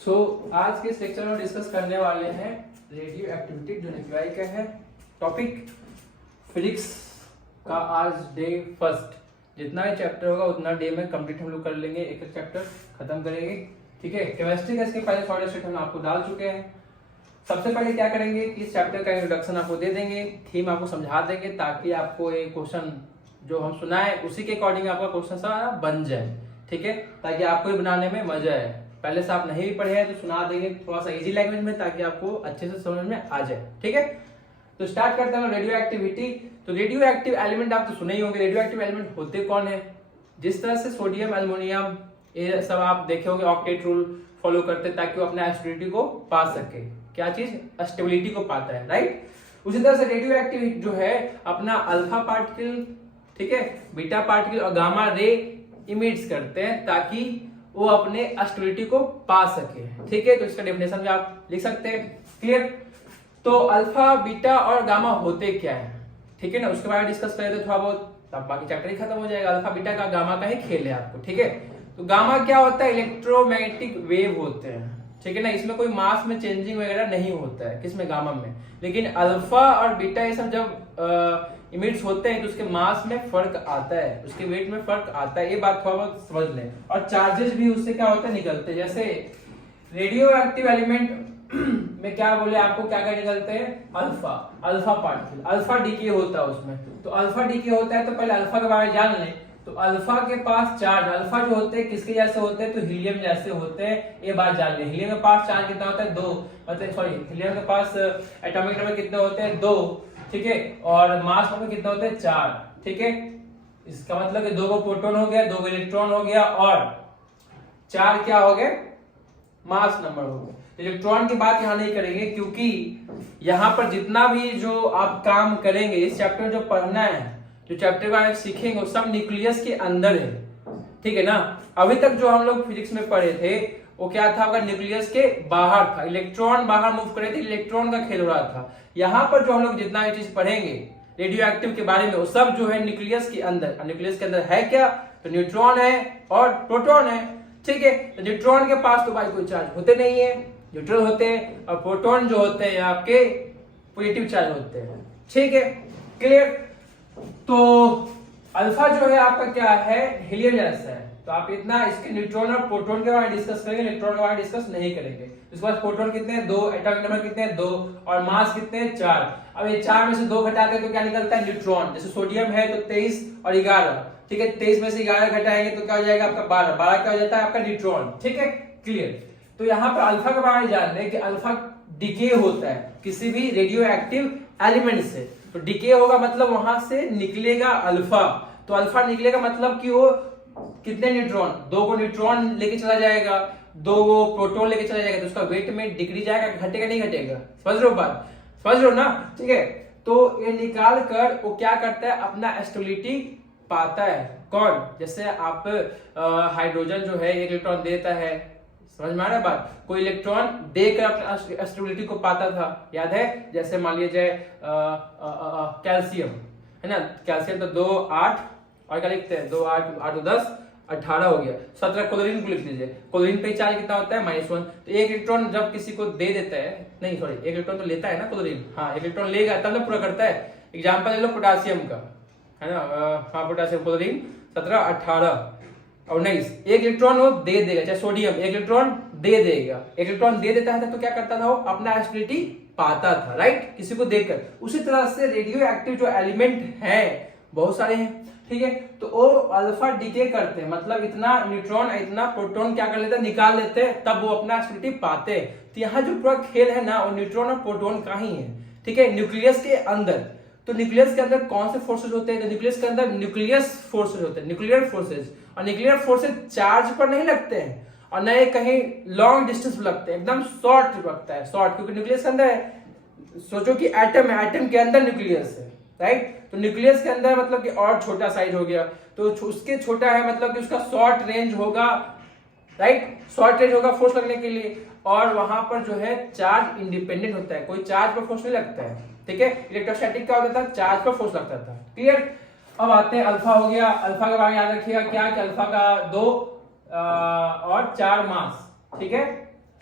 आज के इस लेक्चर में डिस्कस करने वाले हैं रेडियो एक्टिविटी जो न्यूक्लियाई का है टॉपिक फिजिक्स का। आज डे फर्स्ट, जितना भी चैप्टर होगा उतना डे में कंप्लीट हम लोग कर लेंगे, एक एक चैप्टर खत्म करेंगे। ठीक है, केमिस्ट्री का इसके पहले सॉलिड स्टेट हम आपको डाल चुके हैं। सबसे पहले क्या करेंगे कि इस चैप्टर का इंट्रोडक्शन आपको दे देंगे, थीम आपको समझा देंगे ताकि आपको एक क्वेश्चन जो हम सुनाए उसी के अकॉर्डिंग आपका क्वेश्चन सारा बन जाए। ठीक है, ताकि आपको बनाने में मजा आए। पहले से आप नहीं भी पढ़े हैं तो सुना देंगे थोड़ा सा इजी लैंग्वेज में ताकि आपको अच्छे से समझ में आ जाए। ठीक है, तो स्टार्ट करते हैं रेडियो एक्टिविटी। तो रेडियो एक्टिव एलिमेंट आप तो सुने ही होंगे। रेडियो एक्टिव एलिमेंट होते कौन है? जिस तरह से सोडियम, एल्युमिनियम ये सब आप देखे होंगे ऑक्टेट रूल फॉलो करते ताकि वो अपना स्टेबिलिटी को पा सके। क्या चीज? स्टेबिलिटी को पाता है, राइट। उसी तरह से रेडियो एक्टिव जो है अपना अल्फा पार्टिकल, ठीक है, बीटा पार्टिकल और गामा रे इमिट्स करते हैं ताकि वो अपने स्टेबिलिटी को पा सके। ठीक है, तो इसका डेफिनेशन भी आप लिख सकते हैं। क्लियर? तो अल्फा, बीटा और गामा होते क्या है, ठीक है ना, उसके बारे में डिस्कस करें तो थोड़ा बहुत, तब बाकी चैप्टर ही खत्म हो जाएगा। अल्फा बीटा का गामा का ही खेल है आपको। ठीक है, तो गामा क्या होता है? इलेक्ट्रोमैग्नेटिक वेव होते हैं। ठीक है ना, इसमें कोई मास में चेंजिंग वगैरह नहीं होता है, किसमें? गामा में। लेकिन अल्फा और बीटा ये सब जब इमिट्स होते हैं तो उसके मास में फर्क आता है, उसके वेट में फर्क आता है। ये बात थोड़ा बहुत समझ लें। और चार्जेस भी उससे क्या होते हैं? निकलते हैं। जैसे रेडियो एक्टिव एलिमेंट में क्या बोले आपको, क्या क्या निकलते हैं? अल्फा पार्टिकल, अल्फा डीके होता है उसमें। तो अल्फा डीके होता है तो पहले अल्फा के बारे में जान लें। तो अल्फा के पास चार्ज, अल्फा जो होते हैं किसके जैसे होते हैं? तो हीलियम जैसे होते हैं। ये बात जान लें। हीलियम के पास चार्ज कितना होता है? 2, मतलब सॉरी, हीलियम के पास एटॉमिक नंबर कितने होते हैं? 2। ठीक है, और मास नंबर कितना होते हैं? 4। ठीक है, इसका मतलब कि 2 को प्रोटॉन हो गया, 2 को इलेक्ट्रॉन हो गया और 4 क्या हो गए? मास नंबर हो गया। इलेक्ट्रॉन की बात यहां नहीं करेंगे क्योंकि यहां पर जितना भी जो आप काम करेंगे इस चैप्टर में जो पढ़ना है, जो चैप्टर में सीखेंगे वो सब न्यूक्लियस के अंदर है। ठीक है ना, अभी तक जो हम लोग फिजिक्स में पढ़े थे वो क्या था? आपका न्यूक्लियस के बाहर था, इलेक्ट्रॉन बाहर मूव कर रहे थे, इलेक्ट्रॉन का खेल हो रहा था। यहाँ पर जो हम लोग जितना भी चीज पढ़ेंगे रेडियो एक्टिव के बारे में वो सब जो है न्यूक्लियस के अंदर। न्यूक्लियस के अंदर है क्या? तो न्यूट्रॉन है और प्रोटॉन है। ठीक है, तो न्यूट्रॉन के पास तो भाई कोई चार्ज होते नहीं है, न्यूट्रल होते हैं, और प्रोटॉन जो होते हैं आपके पॉजिटिव चार्ज होते हैं। ठीक है, क्लियर? तो अल्फा जो है आपका क्या है? हीलियम जैसा है। तो आप इतना इसके न्यूट्रॉन और प्रोटॉन के बारे में डिस्कस करेंगे, इलेक्ट्रॉन के बारे में डिस्कस नहीं करेंगे। इसके बाद प्रोटॉन कितने हैं? 2, एटॉमिक नंबर कितने हैं? 2, और मास कितने हैं? 4। अब ये 4 में से 2 घटाते हैं तो क्या निकलता है? न्यूट्रॉन। जैसे सोडियम है तो 23 और 11। ठीक है, 23 में से 11 घटाएंगे तो क्या हो जाएगा आपका? 12। 12 क्या हो जाता है आपका? न्यूट्रॉन। ठीक है, क्लियर? तो यहाँ पर अल्फा के बारे में जान लें कि अल्फा डिके होता है किसी भी रेडियो एक्टिव एलिमेंट से। तो डिके होगा मतलब वहां से निकलेगा अल्फा। तो अल्फा निकलेगा मतलब कि वो कितने न्यूट्रॉन? 2 को न्यूट्रॉन लेके चला जाएगा, 2 को प्रोटॉन लेके चला जाएगा। तो उसका वेट में डिग्री जाएगा, घटेगा नहीं घटेगा? समझ रहे हो बात? समझ रहे हो ना? ठीक है, तो ये निकाल कर वो क्या करता है? अपना स्टेबिलिटी पाता है। कौन? जैसे आप हाइड्रोजन जो है एक इलेक्ट्रॉन देता है, समझ में आ रहा है बात? कोई इलेक्ट्रॉन देकर अपना स्टेबिलिटी को पाता था, याद है? जैसे मान लीजिए कैल्शियम है ना, कैल्शियम तो 2, 8 और क्या लिखते हैं? 2, 8, 8 तो 10, 18 हो गया। 17 क्लोरीन को लिख लीजिए। क्लोरीन पे चार्ज कितना होता है? -1। तो एक इलेक्ट्रॉन जब किसी को दे देता है, नहीं सॉरी, एक इलेक्ट्रॉन तो लेता है ना क्लोरीन, हाँ इलेक्ट्रॉन लेगा तब तो पूरा करता है। एग्जाम्पल ले लो पोटासियम का, है ना, हाँ पोटासियम, क्लोरीन 17, 18 और 19। एक इलेक्ट्रॉन वो दे देगा। चाहे सोडियम एक इलेक्ट्रॉन दे देगा, एक इलेक्ट्रॉन दे देता है तो क्या करता था? वो अपना स्टेबिलिटी पाता था, राइट, किसी को देकर। उसी तरह से रेडियो एक्टिव जो एलिमेंट है बहुत सारे हैं। ठीक है, तो वो अल्फा डीके करते हैं, मतलब इतना न्यूट्रॉन इतना प्रोटॉन क्या कर लेते हैं? निकाल लेते हैं, तब वो अपना स्टेबिलिटी पाते हैं। तो यहाँ जो पूरा खेल है ना वो न्यूट्रॉन और प्रोटॉन का ही है। ठीक है, न्यूक्लियस के अंदर। तो न्यूक्लियस के अंदर कौन से फोर्सेज होते हैं? तो न्यूक्लियस के अंदर न्यूक्लियस फोर्सेज होते हैं, न्यूक्लियर फोर्सेज। और न्यूक्लियर फोर्सेज चार्ज पर नहीं लगते हैं और न कहीं लॉन्ग डिस्टेंस पर लगते हैं, एकदम शॉर्ट लगता है, शॉर्ट, क्योंकि न्यूक्लियस के अंदर सोचो कि एटम है, एटम के अंदर न्यूक्लियस है, राइट। तो न्यूक्लियस के अंदर मतलब कि और छोटा साइज हो गया, तो उसके छोटा है मतलब कि उसका शॉर्ट रेंज होगा, राइट, शॉर्ट रेंज होगा फोर्स लगने के लिए। और वहां पर जो है चार्ज इंडिपेंडेंट होता है, कोई चार्ज पर फोर्स नहीं लगता है। ठीक है, इलेक्ट्रोस्टैटिक क्या होता था? चार्ज पर फोर्स लगता था। क्लियर? अब आते हैं अल्फा हो गया। अल्फा के बारे में याद रखिएगा क्या कि अल्फा का 2 और 4 मास। ठीक है,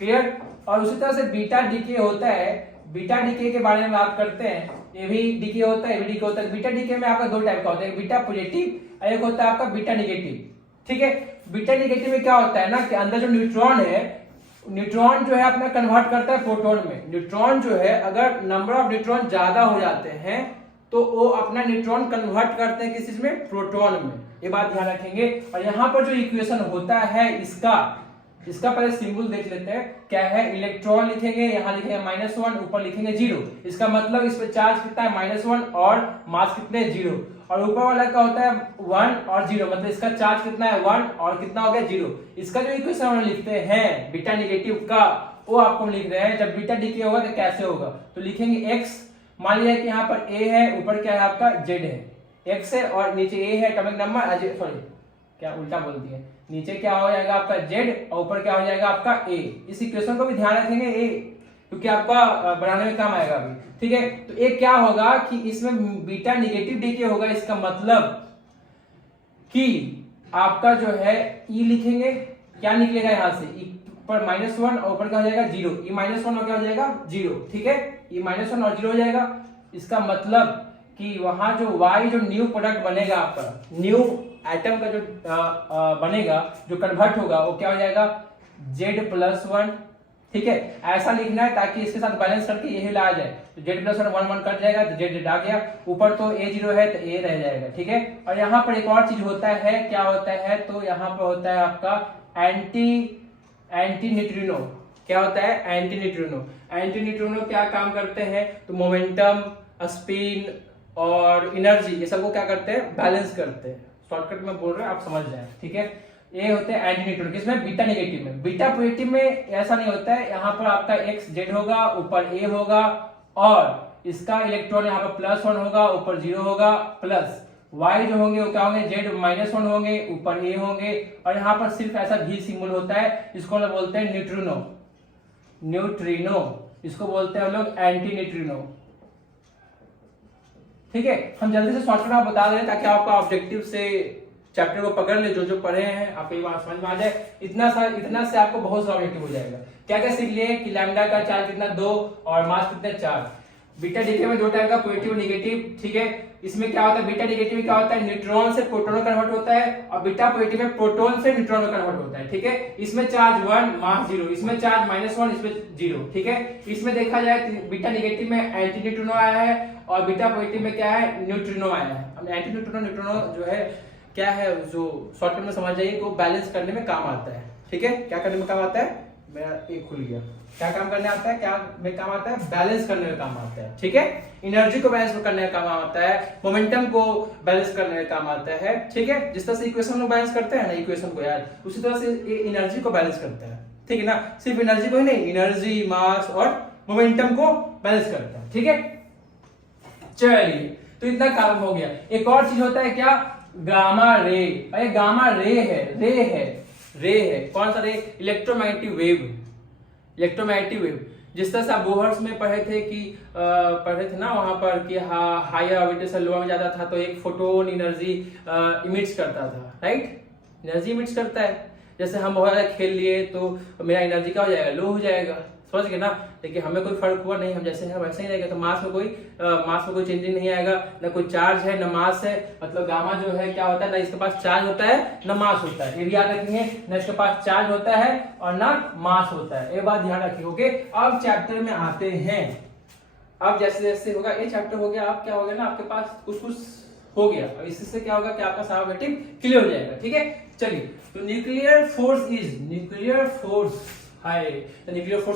क्लियर। और उसी तरह से बीटा डीके होता है, बीटा डीके के बारे में बात करते हैं। ये भी डीके होता है, ये भी डीके होता है। बीटा डीके में आपका दो टाइप का होता है, एक बीटा पॉजिटिव और एक होता है आपका बीटा नेगेटिव। ठीक है, बीटा नेगेटिव में क्या होता है ना कि अंदर जो न्यूट्रॉन है, न्यूट्रॉन जो है अपना कन्वर्ट करता है प्रोटॉन में। न्यूट्रॉन जो है अगर नंबर ऑफ न्यूट्रॉन ज्यादा हो जाते हैं तो वो अपना न्यूट्रॉन कन्वर्ट करते हैं किस चीज में, प्रोटॉन में। ये बात ध्यान रखेंगे। और यहाँ पर जो इक्वेशन होता है इसका पहले सिंबल देख लेते हैं क्या है। इलेक्ट्रॉन लिखेंगे, यहाँ लिखेंगे -1, ऊपर लिखेंगे 0। इसका मतलब इस पे चार्ज कितना है, -1 और मास कितने 0। और ऊपर वाला का होता है 1 और 0, मतलब इसका चार्ज कितना है 1 और कितना हो गया 0। इसका जो इक्वेशन हम लिखते हैं बीटा नेगेटिव का, वो आपको लिख रहे हैं। जब बीटा डीके होगा तो कैसे होगा, तो लिखेंगे x। मान लिया कि यहाँ पर a है, ऊपर क्या है आपका z है, x है और नीचे a है एटॉमिक नंबर, सॉरी क्या उल्टा बोल दिया, नीचे क्या हो जाएगा आपका z और ऊपर क्या हो जाएगा आपका a। इस इक्वेशन को भी ध्यान रखेंगे a, क्योंकि आपका बनाने में काम आएगा अभी। ठीक है, तो एक क्या होगा कि इसमें बीटा नेगेटिव डीके होगा। इसका मतलब कि आपका जो है E लिखेंगे, क्या निकलेगा यहाँ से, E पर -1 और ऊपर क्या हो जाएगा 0। E -1 और क्या हो जाएगा 0। ठीक है, E -1 और 0 हो जाएगा। इसका मतलब कि वहां जो Y जो न्यू प्रोडक्ट बनेगा आपका, न्यू एटम का जो बनेगा, जो कन्वर्ट होगा, वो क्या हो जाएगा Z+1। ठीक है, ऐसा लिखना है ताकि इसके साथ बैलेंस करके यही लाया जाए। तो Z+1 1 कट जाएगा तो Z आ गया, ऊपर तो A0 है तो A रह जाएगा। ठीक है, और यहाँ पर एक और चीज होता है, क्या होता है, तो यहाँ पर होता है आपका एंटी न्यूट्रिनो। क्या होता है, एंटी न्यूट्रिनो। एंटी न्यूट्रिनो क्या काम करते हैं, तो मोमेंटम, स्पिन और एनर्जी, ये सबको क्या करते हैं, बैलेंस करते हैं। शॉर्टकट में बोल रहे हैं, आप समझ जाए। ठीक है, ये होते हैं एंटी न्यूट्रॉन, किसमें, बीटा नेगेटिव में। बीटा पॉजिटिव में ऐसा नहीं होता है, यहाँ पर आपका x z होगा, ऊपर a होगा और इसका इलेक्ट्रॉन यहाँ पर +1 होगा, ऊपर 0 होगा, प्लस y जो होंगे वो क्या होंगे, z -1 होंगे, ऊपर a होंगे। और यहाँ पर सिर्फ ऐसा भी सिंबल होता है, इसको हम बोलते हैं न्यूट्रिनो, इसको बोलते हैं हम लोग एंटी न्यूट्रिनो। ठीक है, हम जल्दी से शॉर्टकट में बता दें ताकि आपका ऑब्जेक्टिव से चैप्टर को पकड़ ले, जो पढ़े हैं आपको ये बात समझ में आ जाए। इतना से आपको बहुत सारा ऑब्जेक्टिव हो जाएगा। क्या क्या सीख लिए कि लैम्डा का चार्ज कितना 2 और मास कितने 4। बीटा डीके में दो टाइप का, पॉजिटिव नेगेटिव। ठीक है, इसमें क्या होता है, बीटा नेगेटिव क्या होता है, न्यूट्रॉन से प्रोटॉन में कन्वर्ट होता है और बीटा पॉजिटिव में प्रोटॉन से न्यूट्रॉन में कन्वर्ट होता है। ठीक है, इसमें चार्ज 1 मास 0, इसमें चार्ज -1, इसमें 0। ठीक है, इसमें देखा जाए बीटा नेगेटिव में एंटी न्यूट्रिनो आया है और बीटा पॉजिटिव में क्या है, न्यूट्रिनो आया है। अब एंटी न्यूट्रिनो जो है क्या है, जो शॉर्टकट में समझ जाइए, को बैलेंस करने में काम आता है। ठीक है, क्या करने में काम आता है, मेरा एक खुल गया, क्या काम करने आता है, क्या में काम आता है, बैलेंस करने में काम आता है। ठीक है, एनर्जी को बैलेंस करने में काम आता है, मोमेंटम को बैलेंस करने में काम आता है। ठीक है, जिस तरह से इक्वेशन को बैलेंस करते हैं ना, इक्वेशन को यार, उसी तरह से ये एनर्जी को बैलेंस करता है। ठीक है ना, सिर्फ एनर्जी को ही नहीं, एनर्जी, मास और मोमेंटम को बैलेंस करता है। ठीक है, चलिए, तो इतना काम हो गया। एक और चीज होता है क्या, गामा रे। अरे गामा रे है कौन सा रे, इलेक्ट्रोमैग्नेटिक वेव। जिस तरह से आप बोहर्स में पढ़े थे ना, वहां पर कि हायर ऑर्बिटल से लोअर में जाता था तो एक फोटोन एनर्जी इमिट्स करता था, राइट, एनर्जी इमिट्स करता है। जैसे हम बहुत ज्यादा खेल लिए तो मेरा एनर्जी क्या हो जाएगा, लो हो जाएगा, समझ गए ना। लेकिन हमें कोई फर्क हुआ नहीं, हम जैसे हैं वैसे ही रहेगा। तो मास में कोई चेंजिंग नहीं आएगा, ना कोई चार्ज है ना मास है। मतलब गामा जो है क्या होता है, ना इसके पास चार्ज होता है ना मास होता है, ये भी याद रखेंगे, ना इसके पास चार्ज होता है और ना मास होता है, ये बात ध्यान रखिए। ओके, अब चैप्टर में आते हैं। अब जैसे जैसे होगा, ये चैप्टर हो गया, अब क्या हो गया ना, आपके पास कुछ हो गया। अब इससे क्या होगा कि आपका सारा ऑब्जेक्टिव क्लियर हो जाएगा। ठीक है, चलिए, तो न्यूक्लियर फोर्स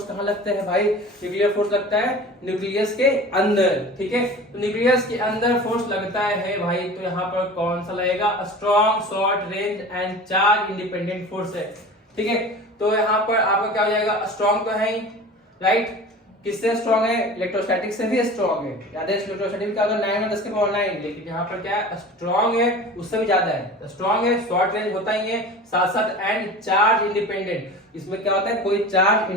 कहाँ लगता है भाई, न्यूक्लियर फोर्स लगता है न्यूक्लियस के अंदर। ठीक है, तो न्यूक्लियस के अंदर फोर्स लगता है भाई, तो यहाँ पर कौन सा लगेगा, strong, short range and charge independent force है। ठीक है, तो यहाँ पर आपका क्या हो जाएगा, स्ट्रॉन्ग तो है ही, राइट, किससे स्ट्रॉन्ग है, इलेक्ट्रोस्टैटिक से भी स्ट्रॉन्ग है। याद है, इलेक्ट्रोस्टैटिक का 9 10 के पावर 9, लेकिन यहाँ पर क्या है, स्ट्रॉन्ग है, उससे भी ज्यादा है, स्ट्रॉन्ग है, शॉर्ट रेंज होता ही है, साथ साथ एंड चार्ज इंडिपेंडेंट। इसमें क्या होता है, कोई चार्ज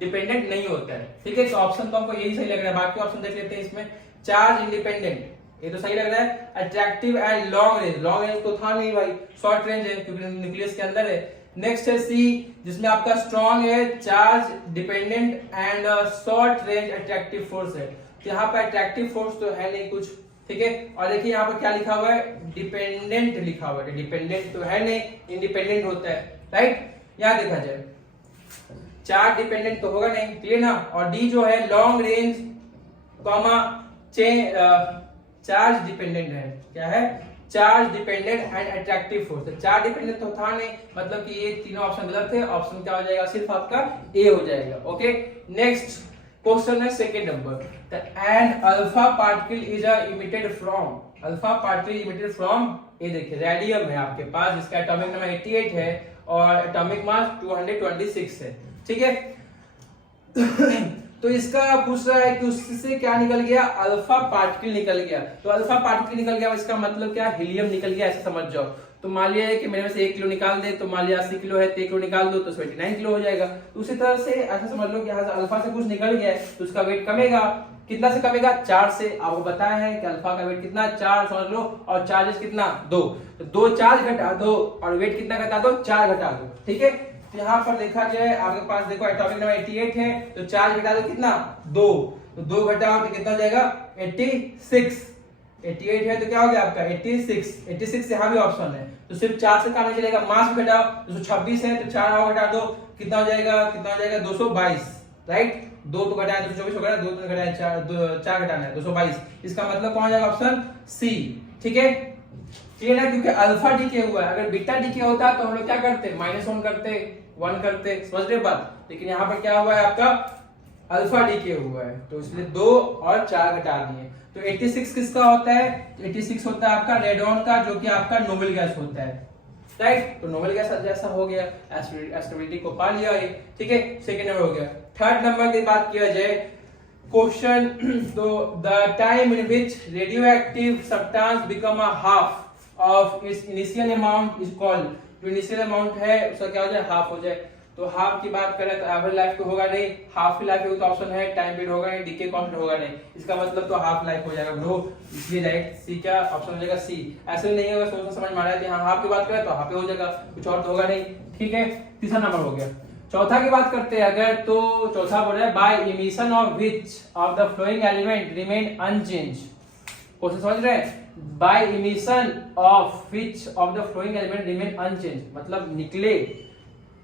डिपेंडेंट नहीं होता है। ठीक है, तो ऑप्शन तो हमको यही सही लग रहा है, बाकी ऑप्शन देख लेते हैं। इसमें चार्ज इंडिपेंडेंट, ये तो सही लग रहा है। अट्रैक्टिव एंड लॉन्ग रेंज तो था नहीं भाई, शॉर्ट रेंज है क्योंकि न्यूक्लियस के अंदर है। नेक्स्ट है सी, जिसमें आपका स्ट्रॉन्ग है, charge dependent and short range attractive force है। तो यहाँ पर अट्रैक्टिव फोर्स तो है नहीं कुछ, ठीक है। और देखिए यहाँ पर क्या लिखा हुआ है, डिपेंडेंट लिखा हुआ है। डिपेंडेंट तो है नहीं, इंडिपेंडेंट होता है, राइट। यहाँ देखा जाए चार्ज डिपेंडेंट तो होगा नहीं, क्लियर ना। और डी जो है long range comma charge dependent है, क्या है, charge dependent and attractive force. Charge dependent तो था नहीं, मतलब कि ये तीनों ऑप्शन गलत है। ऑप्शन क्या हो जाएगा, सिर्फ आपका ए हो जाएगा। ओके, नेक्स्ट क्वेश्चन है second number, and alpha particle is emitted from, alpha particle emitted from, ये देखिए रेडियम है आपके पास, जिसका एटॉमिक नंबर 88 है और एटॉमिक मास 226 है, ठीक है। तो इसका पूछ रहा है कि उससे क्या निकल गया, अल्फा पार्टिकल निकल गया। तो अल्फा पार्टिकल निकल गया, इसका मतलब क्या, हीलियम निकल गया, ऐसे समझ जाओ। तो मान लिया कि मेरे में से 1 किलो निकाल दे, तो मान लिया 80 किलो है, तो 1 किलो निकाल दो तो 79 किलो हो जाएगा। तो उसी तरह से ऐसा समझ लो कि यहाँ से अल्फा से कुछ निकल गया है तो उसका वेट कमेगा। कितना से कमेगा, 4 से। आपको बताया है कि अल्फा का वेट कितना, 4 समझ लो, और चार्जेस कितना, 2। तो 2 चार्ज घटा दो और वेट कितना घटा दो, 4 घटा दो, ठीक है। तो यहाँ पर देखा जाए आपके पास देखो एटॉमिक नंबर 88 है, तो 4 घटा दो कितना, 2। तो 2 घटाओ तो कितना हो जाएगा, 86। 88 है तो क्या हो गया आपका 86। 86 यहाँ भी ऑप्शन है, तो सिर्फ 4 से काम नहीं चलेगा, मास घटाओ। 226 है तो 4 और घटा दो, कितना हो जाएगा, 222, राइट। 2 तो घटाया 224 हो गया, 2 तो घटाया 4 घटाना है 222। इसका मतलब कौन हो जाएगा, ऑप्शन सी, ठीक है। क्लियर है, क्योंकि अल्फा डीके हुआ है। अगर बीटा डीके होता तो हम लोग क्या करते, -1 करते, 1 करते, समझ रहे बात। लेकिन यहाँ पर क्या हुआ है, आपका अल्फा डीके हुआ है, तो इसलिए 2 और 4 घटा दिए। तो 86 किसका होता है, 86 होता है आपका रेडॉन का, जो कि आपका नोबेल गैस होता है, राइट। तो नोबेल गैस जैसा हो गया, एस्टेबिलिटी को पा लिया ये, ठीक है। सेकंड नंबर हो गया। थर्ड नंबर की बात किया जाए क्वेश्चन, तो the time in which radio active substance become a half of its initial amount is called, जो इनिशियल अमाउंट है उसका क्या हो जाए, हाफ हो जाए। तो हाफ की बात करें तो एवरेज लाइफ तो होगा नहीं, हाफ की लाइफ तो ऑप्शन है, टाइम पीरियड होगा नहीं, डीके कांस्टेंट होगा नहीं, इसका मतलब तो हाफ लाइफ हो जाएगा ब्रो। इसलिए राइट सी क्या ऑप्शन हो जाएगा, सी। ऐसे नहीं होगा, सोचना समझ में आ रहा है कि हाँ हाफ की बात करें तो हाफ हो जाएगा, कुछ और तो होगा नहीं, ठीक है। तीसरा नंबर हो गया। चौथा की बात करते हैं अगर, तो चौथा बोल रहा है by emission of which of the following element remain unchanged. Question समझ रहे हैं, by emission of which of the following element remain unchanged, मतलब निकले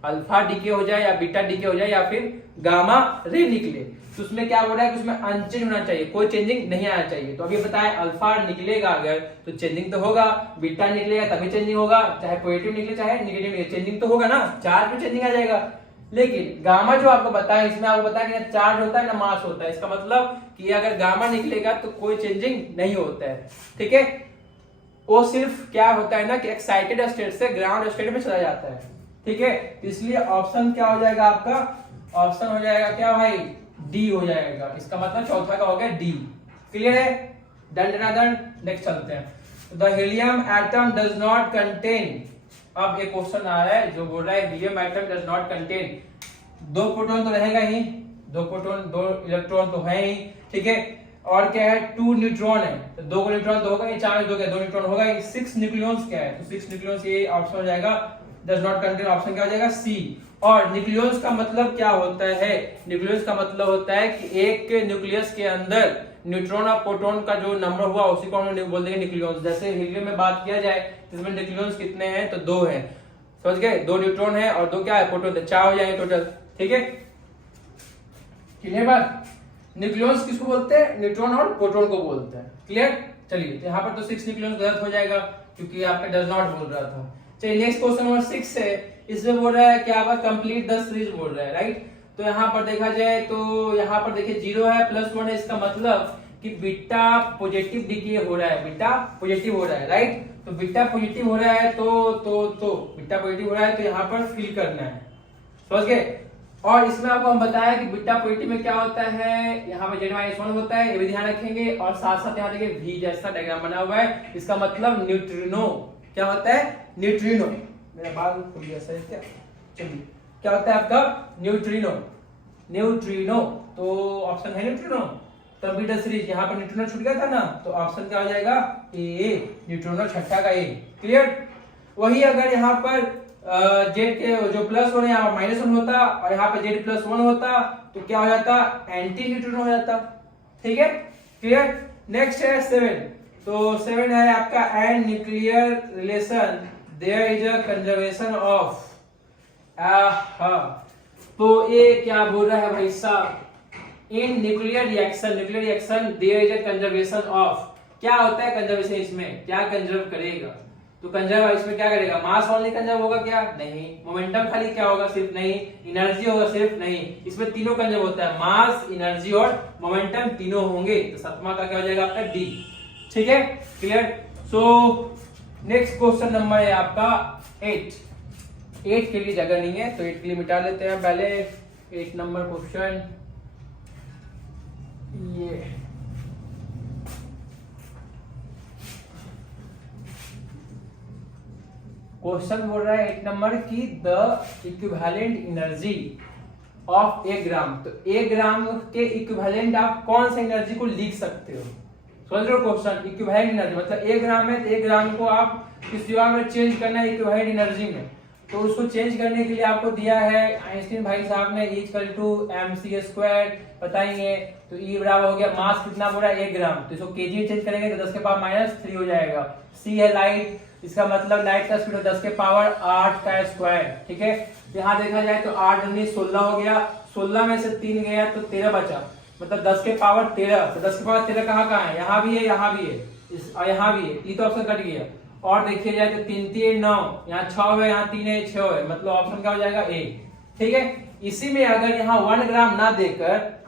अल्फा डीके हो जाए या बीटा डीके हो जाए या फिर गामा रे निकले, तो उसमें क्या हो रहा है कि उसमें अनचेंज होना चाहिए, कोई चेंजिंग नहीं आना चाहिए। तो अभी बताया अल्फा निकलेगा अगर तो चेंजिंग तो होगा, बीटा निकलेगा तभी चेंजिंग होगा, चाहे पॉजिटिव निकले चाहे नेगेटिव निकले, चेंजिंग तो होगा ना, चार्ज में चेंजिंग आ जाएगा। लेकिन गामा जो आपको बताया, इसमें आपको बताया कि ना चार्ज होता है ना मास होता है, इसका मतलब कि अगर गामा निकलेगा तो कोई चेंजिंग नहीं होता है, ठीक है। वो सिर्फ क्या होता है ना कि एक्साइटेड स्टेट से ग्राउंड स्टेट में चला जाता है, ठीक है। इसलिए ऑप्शन क्या हो जाएगा आपका, ऑप्शन हो जाएगा क्या भाई, डी हो जाएगा। इसका मतलब चौथा का हो गया डी। क्लियर है, डन। नेक्स्ट चलते हैं। The helium atom does not contain, अब एक क्वेश्चन आ रहा है जो बोल रहा है helium atom does not contain, 2 proton तो रहेगा ही, 2 प्रोटॉन 2 इलेक्ट्रॉन तो है ही, ठीक है। और क्या है, 2 न्यूट्रॉन है, तो 2 न्यूट्रॉन तो होगा ही, 4 2 न्यूट्रॉन होगा ही। 6 न्यूक्लियॉन्स क्या है, तो 6 न्यूक्लियॉन्स ये ऑप्शन हो जाएगा, डज नॉट कंटेन, ऑप्शन क्या हो जाएगा, सी। और न्यूक्लियस का मतलब क्या होता है, न्यूक्लियस का मतलब होता है कि एक न्यूक्लियस के अंदर न्यूट्रॉन और प्रोटॉन का जो नंबर हुआ उसी को हम बोल देंगे न्यूक्लियस। जैसे हीलियम में बात किया जाए इसमें न्यूक्लियस कितने हैं, तो 2 हैं, समझ गए, 2 न्यूट्रॉन है और 2 क्या है, प्रोटॉन, 4 हो जाएंगे टोटल, ठीक है। क्लियर बात, न्यूक्लियस किसको बोलते हैं, न्यूट्रॉन और प्रोटॉन को बोलते हैं, क्लियर। चलिए तो यहाँ पर तो 6 न्यूक्लियस गलत हो जाएगा क्योंकि आपका डज नॉट बोल रहा था। चलिए नेक्स्ट क्वेश्चन नंबर 6 है, इसमें बोल रहा है क्या आपका कंप्लीट द सीरीज बोल रहा है, राइट। तो यहाँ पर देखा जाए तो यहाँ पर देखिए 0 है +1 है, इसका मतलब कि बीटा पॉजिटिव डीके हो रहा है, बीटा पॉजिटिव हो रहा है, राइट। तो बीटा पॉजिटिव हो रहा है तो बीटा पॉजिटिव हो रहा है तो यहाँ पर फिल करना है, समझ गए। और इसमें आपको हम बताया कि बीटा पॉजिटिव में क्या होता है, यहाँ पे Z-1 होता है, ये भी ध्यान रखेंगे। और साथ साथ यहाँ देखिए V जैसा डायग्राम बना हुआ है, इसका मतलब न्यूट्रिनो क्या होता है, न्यूट्रिनो। मेरा बाल खुल गया सही क्या, चलिए क्या होता है आपका न्यूट्रिनो, न्यूट्रिनो। तो ऑप्शन है न्यूट्रिनो, कंप्यूटर सीरीज, यहाँ पर न्यूट्रिनो छूट गया था ना, तो ऑप्शन क्या हो जाएगा, ए, न्यूट्रिनो छठा का ए, क्लियर। वही अगर यहाँ पर जेड के जो प्लस वन है यहाँ माइनस वन होता और यहाँ पे जेड प्लस वन होता तो क्या हो जाता, एंटी न्यूट्रिनो हो जाता। ठीक है, क्लियर। नेक्स्ट है 7। तो 7 है आपका and nuclear relation there is a conservation of. तो ये क्या बोल रहा है भाई साहब, in nuclear reaction there is a conservation of. क्या होता है कंजर्वेशन, इसमें क्या कंजर्व करेगा, तो कंजर्व इसमें क्या करेगा, मास ओनली कंजर्व होगा क्या, नहीं। मोमेंटम खाली क्या होगा, सिर्फ नहीं। एनर्जी होगा सिर्फ नहीं। इसमें तीनों कंजर्व होता है, मास, एनर्जी और मोमेंटम तीनों होंगे। तो सातवां का क्या हो जाएगा आपका डी। ठीक है, clear. So next question number है आपका 8। 8 के लिए जगह नहीं है तो 8 के लिए मिटा लेते हैं पहले। 8 नंबर क्वेश्चन ये क्वेश्चन बोल रहा है 8 नंबर की द इक्विवेलेंट एनर्जी ऑफ ए ग्राम। तो 1 ग्राम के इक्विवेलेंट आप कौन सा एनर्जी को लिख सकते हो, समझ रहे हो क्वेश्चन। इक्विवेलेंट एनर्जी मतलब 1 ग्राम है तो 1 ग्राम को आप किस जगह में चेंज करना है, इक्विवेलेंट एनर्जी में। तो उसको चेंज करने के लिए आपको दिया है आइंस्टीन भाई साहब ने E=mc², बताएंगे। तो E बराबर हो गया, मास कितना बोला 1 ग्राम, तो इसको केजी में चेंज करेंगे तो 10 के पावर -3 हो जाएगा। C है लाइट, इसका मतलब लाइट का स्पीड 10 के पावर 8 का स्क्वायर। ठीक है, यहाँ देखा जाए तो 8 दूनी 16 हो गया, 16 में से 3 गया तो 13 बचा, मतलब 10 के पावर 13। तो 10 के पावर 13 कहाँ है, यहाँ भी है, यहाँ भी है, और यहाँ भी है। ये तो ऑप्शन कट गया। और देखिए जाए तो 3 3 9, यहाँ 6 है, यहाँ 3 है, 6 है, मतलब ऑप्शन क्या हो जाएगा ए। ठीक है, इसी में अगर यहाँ 1 ग्राम ना देकर,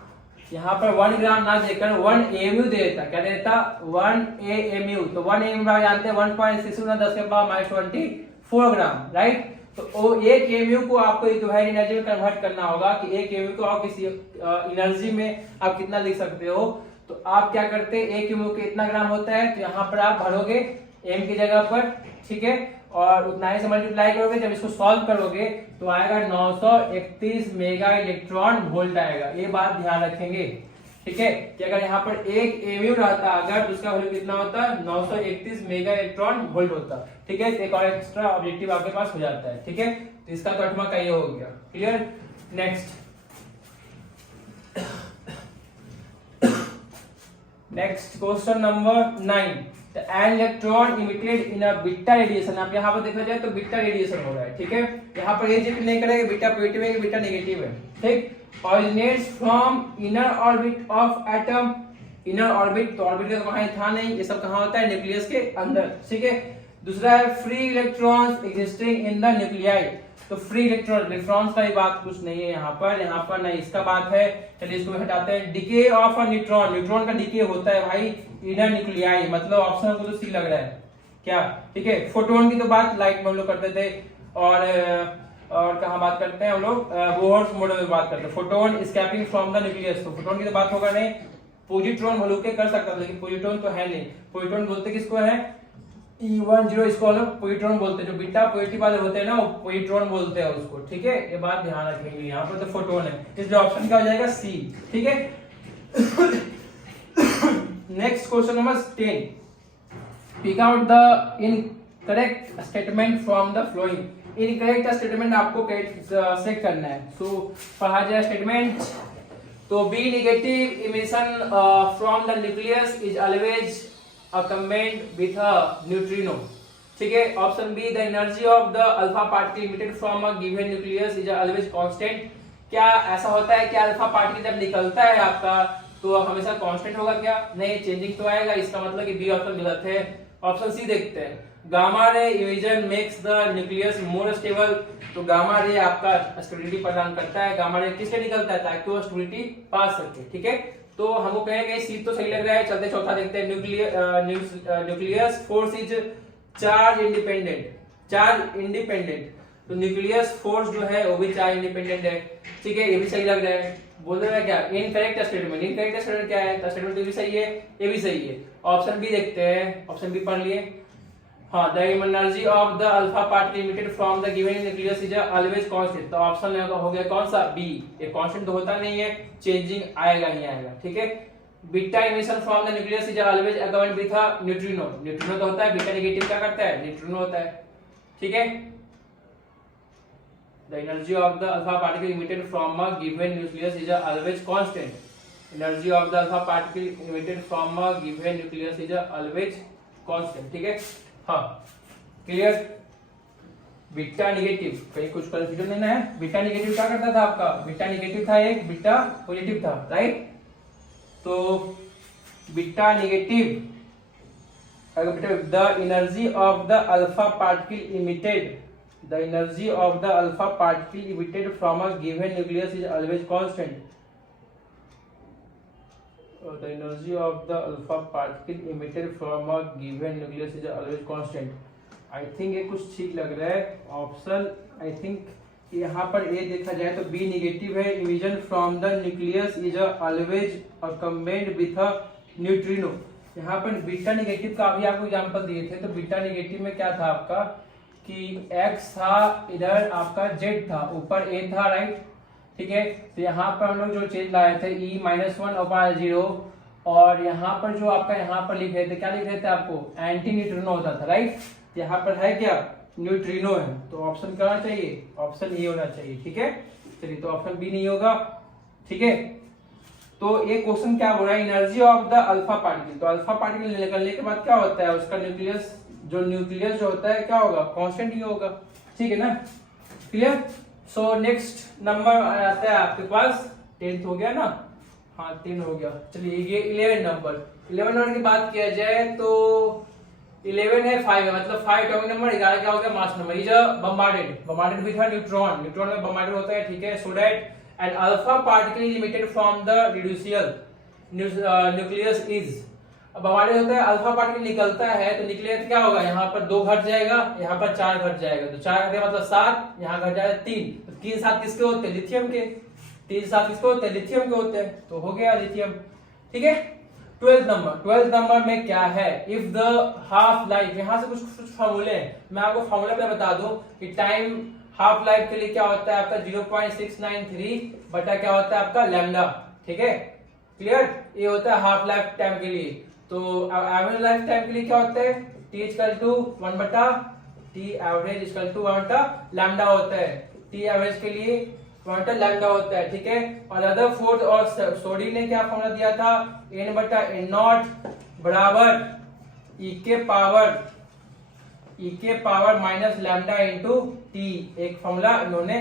यहाँ पर 1 ग्राम ना देकर 1 AMU देता, क्या देता 1 AMU। तो 1 AMU जानते हैं 1.6 10 के पावर -24 ग्राम, राइट। तो वो 1 AMU को आपको इक्विवेलेंट एनर्जी में कन्वर्ट करना होगा कि 1 AMU को आप किसी एनर्जी में आप कितना लिख सकते हो। तो आप क्या करते हैं, 1 AMU के इतना ग्राम होता है, तो यहाँ पर आप भरोगे m की जगह पर। ठीक है, और उतना ही से मल्टीप्लाई करोगे, जब इसको सॉल्व करोगे तो आएगा 931 मेगा इलेक्ट्रॉन वोल्ट आएगा। ये बात ध्यान रखेंगे। ठीक है, कि अगर यहाँ पर 1 AMU रहता अगर तो उसका वैल्यू कितना होता, 931 मेगा इलेक्ट्रॉन वोल्ट होता। ठीक है, एक और एक्स्ट्रा ऑब्जेक्टिव आपके पास हो जाता है। ठीक है, तो इसका तो 8वां का ये हो गया, clear. Next question number 9। An electron emitted in a beta radiation. आप यहाँ पर देखा जाए तो बीटा रेडिएशन हो रहा है। ठीक है, यहाँ पर ये जिक्र नहीं करेगा बीटा पॉजिटिव है कि बीटा नेगेटिव है। ठीक, originates from inner orbit of atom. Inner orbit, तो ऑर्बिट का वहां था नहीं, ये सब कहाँ होता है, न्यूक्लियस के अंदर। ठीक है, दूसरा है free electrons existing in the nuclei. तो फ्री इलेक्ट्रॉन्स का ही बात कुछ नहीं है यहाँ पर नहीं इसका बात है। चलिए इसको हटाते हैं। Decay of a neutron, neutron का डिके होता है भाई इनर न्यूक्लियाई, मतलब ऑप्शन को तो सी लग रहा है क्या। ठीक है, फोटोन की तो बात लाइट में हम लोग करते थे, और कहाँ बात करते हैं हम लोग, बोहर्स मॉडल में बात करते हैं। Photon escaping from the nucleus, तो फोटोन की तो बात होगा नहीं। पॉजिट्रॉन भलू के कर सकता था, लेकिन पॉजिट्रॉन तो है नहीं। पॉजिट्रॉन बोलते किसको है, E10, इसको हम लोग पॉजिट्रॉन बोलते हैं। जो बीटा पॉजिटिव वाले होते हैं ना वो पॉजिट्रॉन बोलते हैं उसको। ठीक है, ये बात ध्यान रखेंगे। यहाँ पर तो फोटोन है, इसलिए ऑप्शन क्या हो जाएगा सी। ठीक है, next question number 10। Pick out the incorrect statement from the following. Incorrect statement आपको सेट करना है। सो पढ़ा जाए स्टेटमेंट। तो B negative emission from the nucleus is always accompanied with a neutrino। ठीक है, option B the energy of the alpha particle emitted from a given nucleus is always constant. क्या ऐसा होता है कि अल्फा पार्टिकल जब निकलता है आपका तो हमेशा कांस्टेंट होगा क्या, नहीं, चेंजिंग तो आएगा। इसका मतलब कि बी ऑप्शन गलत है। ऑप्शन सी देखते हैं। Gamma ray emission makes the nucleus more stable. तो गामा रे आपका स्टेबिलिटी प्रदान करता है। गामा रे किससे निकलता है, ताकि वो स्टेबिलिटी पा सके। ठीक है, तो हमको कहेंगे सी तो सही लग रहा है। चलते चौथा देखते हैं। Nucleus force is charge independent. तो न्यूक्लियस फोर्स जो है वो भी चार्ज इंडिपेंडेंट है। ठीक है, ये भी सही लग रहा है। बोल रहे हैं क्या, इनकरेक्ट स्टेटमेंट। इनकरेक्ट स्टेटमेंट क्या है, स्टेटमेंट तो भी सही है, ये भी सही है। ऑप्शन बी देखते हैं। ऑप्शन बी पढ़ लिए। हाँ, the energy of the alpha particle emitted from the given nucleus is always constant. तो ऑप्शन हो गया कौन सा, बी। ये कांस्टेंट तो होता नहीं है, चेंजिंग आएगा ही आएगा। ठीक है, beta emission from the nucleus is always accompanied with a neutrino. Neutrino तो होता है, बीटा नेगेटिव क्या करता है, न्यूट्रिनो होता है। ठीक है, the energy of the alpha particle emitted from a given nucleus is always constant. Energy of the alpha particle emitted from a given nucleus is always constant. ठीक है, हाँ क्लियर। बीटा निगेटिव, कहीं कुछ confusion नहीं है। Beta negative क्या करता था आपका? बीटा निगेटिव था एक, बीटा पॉजिटिव था, राइट। तो beta negative the energy of the alpha particle emitted, the energy of the alpha particle emitted from a given nucleus is always constant. The energy of the alpha particle emitted from a given nucleus is always constant. I think ये कुछ ठीक लग रहा है option. I think यहाँ पर ए देखा जाए तो बी निगेटिव है। Emission from the nucleus is always accompanied with a neutrino. यहाँ पर बीटा निगेटिव का अभी आपको एग्जांपल दिए थे। तो बीटा निगेटिव में क्या था आपका कि x था, इधर आपका z था, ऊपर a था, राइट। ठीक है, तो यहाँ पर हम लोग जो चेंज लाए थे e-1/0, और यहाँ पर जो आपका यहाँ पर लिख रहे थे, क्या लिख रहे थे आपको? एंटी न्यूट्रिनो होता था, राइट। यहाँ पर है क्या? न्यूट्रिनो है। तो ऑप्शन क्या होना चाहिए? ऑप्शन ए होना चाहिए। ठीक है, चलिए तो ऑप्शन बी नहीं होगा। ठीक है, तो ये क्वेश्चन क्या बोल रहा है? Energy of the alpha particle. तो अल्फा पार्टिकल निकलने के बाद क्या होता है? उसका न्यूक्लियस जो होता है क्या होगा? कांस्टेंट ही होगा। ठीक है ना, क्लियर। सो नेक्स्ट नंबर आता है आपके पास 10th हो गया ना? हाँ 10 हो गया। चलिए ये 11 नंबर की बात किया जाए तो 11 है 5 है, मतलब 5 एटॉमिक नंबर, 11 क्या हो गया? Mass number. Is bombarded with a neutron में बम्बार्डेड होता है। ठीक है, so that an alpha particle is emitted from the residual nucleus is. अब बम्बार्डेड होता है, अल्फा पार्टिकल निकलता है, तो निकले तो क्या होगा? यहाँ पर 2 घट जाएगा, यहाँ पर 4 घट जाएगा। तो 4 घटे मतलब 7, यहाँ घट जाएगा 3। तो 3 7 किसके होते हैं? लिथियम के। 3 7 किसके होते हैं? लिथियम के होते हैं। तो हो गया लिथियम। ठीक है, 12th नंबर में क्या है? इफ द हाफ लाइफ, यहाँ से कुछ फॉर्मूले हैं, मैं आपको फॉर्मूला पे बता दूं कि टाइम हाफ लाइफ के लिए क्या होता है आपका? 0.693 बटा क्या होता है आपका? लैम्डा। ठीक है, क्लियर। ये होता है हाफ लाइफ टाइम के लिए। तो एवरेज लाइफ टाइम के लिए क्या होता है? T इक्वल टू 1 बटा T एवरेज इक्वल टू 1 बटा लैम्डा होता है। T एवरेज के लिए 1 बटा लैम्डा होता है। ठीक है, और रदरफोर्ड और सोडी ने क्या फॉर्मूला दिया था? n बटा n0 बराबर e के power minus lambda into T. एक फॉर्मूला इन्होंने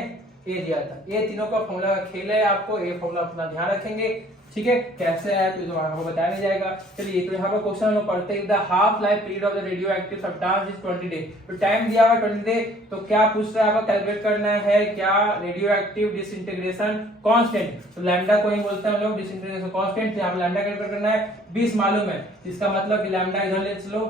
ए दिया था। ये तीनों का फॉर्मूला का खेल है, आपको ये फॉर्मूला अपना ध्यान रखेंगे। ठीक है, कैसे है तो आपको बताया नहीं जाएगा। चलिए, तो यहाँ पर क्वेश्चन हम लोग पढ़ते हैं। The half life period of the radio active substance is 20 day. तो टाइम दिया हुआ 20 डे। तो क्या पूछ रहा है आपको? कैलकुलेट करना है क्या? Radio active disintegration constant. तो लैम्डा को ही बोलते हैं हम लोग डिसइंटीग्रेशन कांस्टेंट। यहाँ पर लैम्डा कैलकुलेट करना है। 20 मालूम है, इसका मतलब कि लैम्डा इधर ले लो।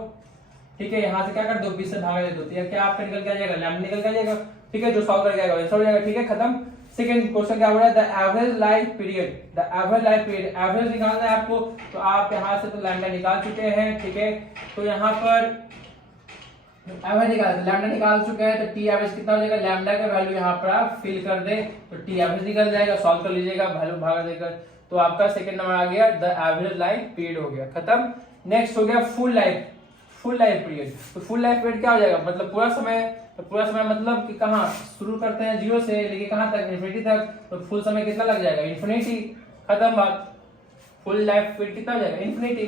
ठीक है, यहाँ से क्या कर दो? 20 से भागा दे दो। तो क्या आपका निकल के आ जाएगा? लैम्डा निकल के आ जाएगा। ठीक है, जो सॉल्व कर जाएगा आंसर हो जाएगा। ठीक है, खत्म। सेकंड क्वेश्चन क्या हो रहा है? The average life period. Average निकालना है आपको। तो आप यहाँ से तो लैम्डा निकाल चुके हैं। ठीक है, तो यहाँ पर एवरेज लैम्डा निकाल चुके हैं। तो टी एवरेज कितना हो जाएगा? लैम्डा का वैल्यू यहाँ पर आप फिल कर दे तो टी एवरेज निकल जाएगा। सॉल्व कर लीजिएगा, वैल्यू भागा देकर। तो आपका सेकंड नंबर आ गया, द एवरेज लाइफ पीरियड हो गया, खत्म। नेक्स्ट हो गया फुल लाइफ पीरियड। तो फुल लाइफ पीरियड क्या हो जाएगा? मतलब पूरा समय। तो पूरा समय मतलब कि कहाँ शुरू करते हैं? 0 से लेके कहाँ तक? इन्फिनिटी तक। तो फुल समय कितना लग जाएगा? इन्फिनिटी। खत्म बात। फुल लाइफ पीरियड कितना हो जाएगा? इन्फिनिटी।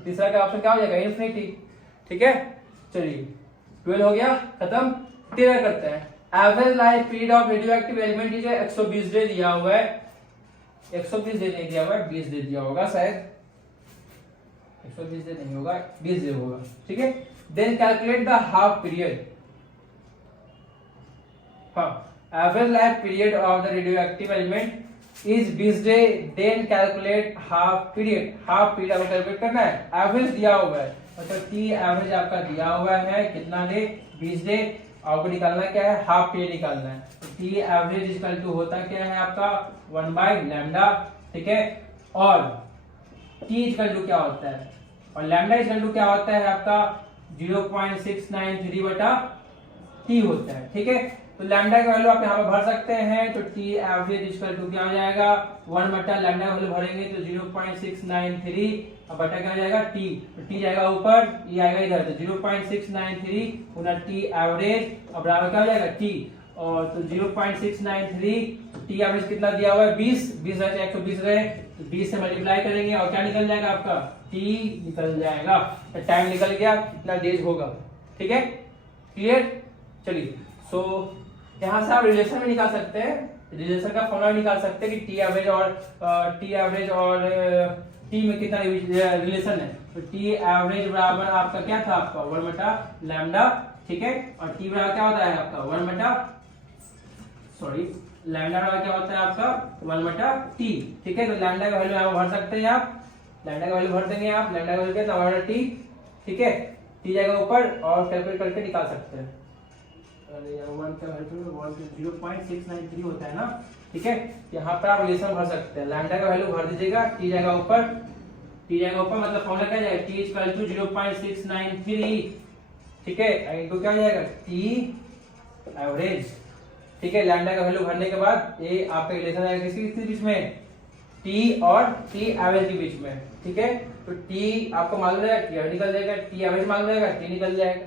तीसरा का ऑप्शन क्या हो जाएगा? इन्फिनिटी। ठीक है, चलिए 12 हो गया, खत्म। 13 करते हैं। Average life period of radio active element is 120 day दिया हुआ है। 120 डे नहीं दिया हुआ है, 20 डे दिया होगा शायद। 120 डे नहीं होगा, 20 डे होगा। ठीक है, then calculate the half period. हाँ, average life period of the radioactive element is 20 day. Then calculate half period. Half period आपको कैलकुलेट करना है। एवरेज दिया हुआ है, मतलब टी एवरेज आपका दिया हुआ है कितना डे? 20 डे। आपको निकालना क्या है? हाफ पीरियड निकालना है। तो टी एवरेज इक्वल टू होता क्या है आपका? 1 बाय लैम्डा। ठीक है, और टी इक्वल टू क्या होता है? और लैम्डा इक्वल टू क्या होता है आपका? 0.693 बटा टी होता है। ठीक है, तो लैम्डा का वैल्यू आप यहाँ पर भर सकते हैं। तो टी एवरेज इक्वल टू क्या हो जाएगा? 1 बटा लैम्डा का वैल्यू भरेंगे तो 0.693 और बटा क्या हो जाएगा? टी। तो टी जाएगा ऊपर, ये आएगा इधर। तो 0.693 गुना टी एवरेज और बराबर क्या हो जाएगा? टी। और तो 0.693, टी एवरेज कितना दिया हुआ है 20 रहे 120 रहे तो 20 से मल्टीप्लाई करेंगे और क्या निकल जाएगा आपका टी निकल जाएगा, तो टाइम निकल गया कितना डेज होगा। ठीक है, क्लियर। चलिए सो यहाँ से आप रिलेशन में निकाल सकते हैं, रिलेशन का फॉर्मूला निकाल सकते हैं कि टी एवरेज और टी में कितना रिलेशन है। तो टी एवरेज बराबर आपका क्या था आपका 1/लैम्डा। ठीक है, और टी बराबर क्या होता है आपका लैम्डा बराबर क्या होता है आपका 1/टी। ठीक है, तो लैम्डा का वैल्यू आप भर सकते हैं, आप लैम्डा का वैल्यू भर देंगे, आप लैम्डा का वैल्यू क्या था 1/टी। ठीक है, टी जाएगा ऊपर और कैलकुलेट करके निकाल सकते हैं। अरे यार 1 का वैल्यू 0.693 होता है ना। ठीक है, यहाँ पर आप रिलेशन भर सकते हैं, लैम्डा का वैल्यू भर दीजिएगा, टी जाएगा ऊपर मतलब फॉर्मूला क्या जाएगा टी इक्वल टू 0.693। ठीक है, इनको क्या जाएगा टी एवरेज। ठीक है, लैम्डा का वैल्यू भरने के बाद ये आपका रिलेशन आएगा किसके बीच में टी और टी एवरेज के बीच में। ठीक है, तो टी आपको मालूम रहेगा टी निकल जाएगा, टी एवरेज मालूम रहेगा टी निकल जाएगा।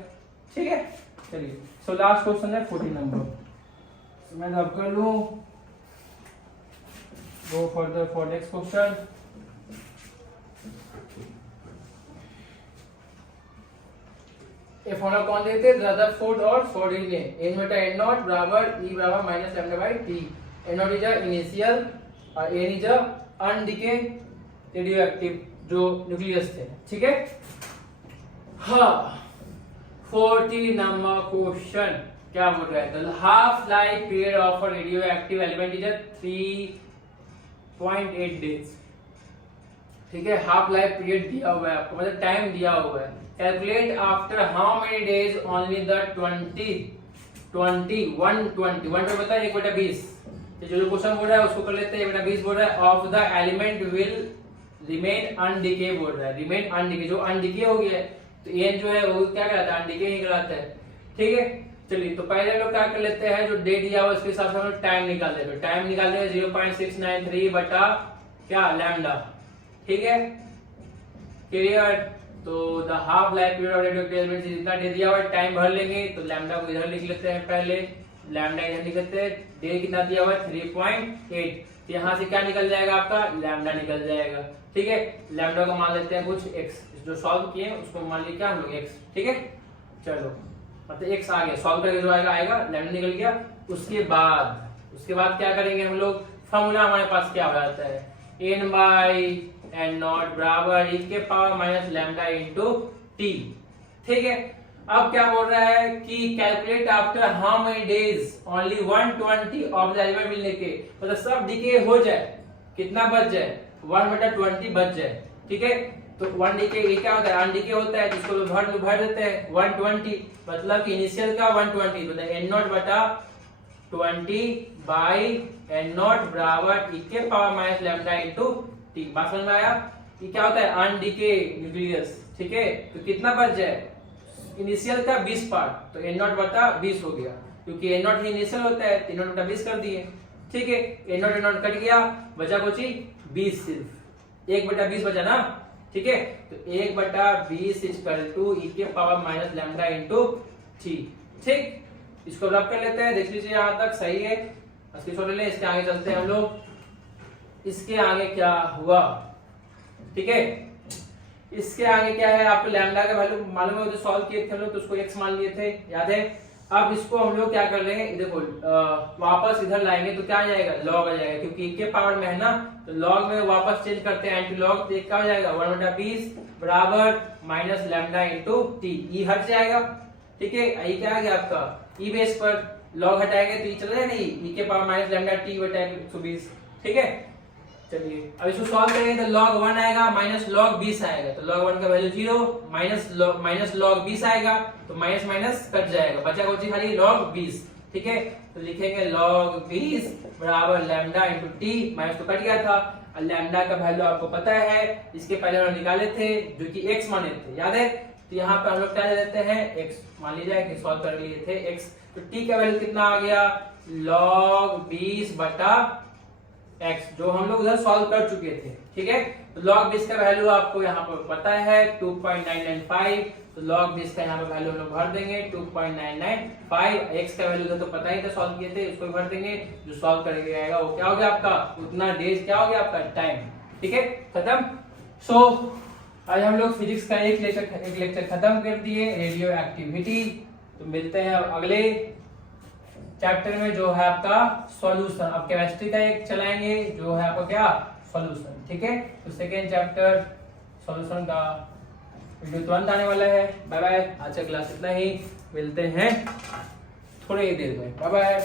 ठीक है, चलिए सो लास्ट क्वेश्चन है 14 नंबर। मैं अब कर लूं, गो फॉर नेक्स्ट क्वेश्चन। ये फॉर्मूला कौन देते हैं रदरफोर्ड और फोर्डी ने, n/n0 बराबर E बराबर minus lambda by T. n0 is a initial और n इज अ अनडिके रेडियोएक्टिव जो न्यूक्लियस थे। ठीक है, हाँ 40 नंबर क्वेश्चन क्या बोल रहा है, the half life period of a radioactive element is 3.8 days. ठीक है, हाफ लाइफ पीरियड दिया हुआ है आपको, मतलब टाइम दिया हुआ है। Calculate after how many days only the 120 पता है 1/20। जो क्वेश्चन बोल रहा है उसको कर लेते हैं, 1/20 बोल रहा है of the element will remain undecayed बोल रहा है, रिमेन अनडिके जो अनडिके हो गया है तो ये जो है वो क्या कहलाता है अनडिके ही कहलाता है। ठीक है, चलिए तो पहले लोग क्या कर लेते हैं जो डे दिया हुआ उसके हिसाब से हम लोग टाइम निकाल लेते हैं। टाइम निकाल देंगे 0.693 बटा क्या लैम्डा। ठीक है, क्लियर। तो the half life period of radioactive element जितना डे दिया हुआ है टाइम भर लेंगे, तो लैम्डा को इधर लिख लेते हैं, पहले लैम्डा इधर लिख लेते हैं, डे कितना दिया हुआ है 3.8, तो यहाँ से क्या निकल जाएगा आपका लैम्डा निकल जाएगा। ठीक है, लैम्डा को मान लेते हैं कुछ x, जो सॉल्व किए उसको मान लिया क्या हम लोग x। ठीक है, चलो मतलब x आ गया, सॉल्व करके जो आएगा लैम्डा निकल गया। उसके बाद क्या करेंगे हम लोग, फॉर्मूला हमारे पास क्या हो जाता है n/n0 बराबर e के power minus lambda into T. ठीक है, अब क्या बोल रहा है कि calculate after how many days only 120 of the element मिलने के, मतलब सब डिके हो जाए, कितना बच जाए 1/20 बच जाए। ठीक है, तो 1 डिके ये क्या होता है अनडिके होता है, जिसको भर देते हैं 120, मतलब कि इनिशियल का 120, तो n/20 बाई n0 बराबर e के power minus lambda into T. बात समझ में आया, ये क्या होता है अनडिके न्यूक्लियस। ठीक है, तो कितना बच जाए इनिशियल का 20 पार्ट, तो n0/20 हो गया, क्योंकि n0 ही इनिशियल होता है, 3/20 कर दिए। ठीक है, n0 कट गया, बचा कुछ 20, सिर्फ 1/20 बचा ना। ठीक है, तो 1/20 इक्वल टू e के power minus lambda into T. ठीक, इसको रब कर लेते हैं, देख लीजिए यहाँ तक सही है, इसके छोड़ ले, इसके आगे चलते हैं हम लोग। इसके आगे क्या हुआ, ठीक है, इसके आगे क्या है आपको लैम्डा का वैल्यू मालूम है, जो सॉल्व किए थे हम लोग तो उसको x मान लिए थे, याद है। अब इसको हम लोग क्या कर लेंगे, देखो वापस इधर लाएंगे तो क्या आ जाएगा लॉग आ जाएगा, क्योंकि के पावर में है ना, तो लॉग में वापस चेंज करते हैं एंटी लॉग, तो क्या हो जाएगा 1/20 बराबर माइनस लैम्डा इंटू टी, ई हट जाएगा। ठीक है, ई क्या आ गया आपका ई बेस पर, लॉग हटाएंगे तो ई चला जाएगा नहीं, ई के पावर माइनस लैम्डा टी बटा 120। ठीक है, चलिए अब इसको सॉल्व करेंगे तो log 1 आएगा माइनस log 20 आएगा, तो log 1 का वैल्यू 0 माइनस log 20 आएगा, तो माइनस माइनस कट जाएगा, बचा कुछ खाली log 20। ठीक है, तो लिखेंगे log 20 बराबर लैम्डा इंटू टी, माइनस तो कट गया था, और लैम्डा का वैल्यू आपको पता है, इसके पहले हम निकाले थे जो कि x माने थे, याद है। तो यहाँ पे हम लोग क्या ले लेते हैं x, मान लीजिए कि सॉल्व कर लिए थे x, तो t का वैल्यू कितना आ गया log 20 बटा x, जो हम लोग उधर सॉल्व कर चुके थे। ठीक है, तो log 20 का वैल्यू आपको यहाँ पर पता है 2.995, तो तो log 20 का यहाँ पे वैल्यू हम लोग भर देंगे 2.995। x का वैल्यू तो पता ही था, सॉल्व किए थे, इसको भी भर देंगे। जो सॉल्व करके आएगा वो क्या हो गया आपका, उतना डेज क्या हो गया आपका टाइम। ठीक है, खत्म। सो आज हम लोग फिजिक्स का एक लेक्चर खत्म कर दिए, रेडियो एक्टिविटी। तो मिलते हैं अब अगले चैप्टर में जो है आपका सॉल्यूशन। अब केमिस्ट्री का एक चलाएंगे जो है आपका क्या, सॉल्यूशन। ठीक है, तो सेकेंड चैप्टर सॉल्यूशन का वीडियो तुरंत आने वाला है। बाय बाय, आज का क्लास इतना ही, मिलते हैं थोड़ी देर में, बाय बाय।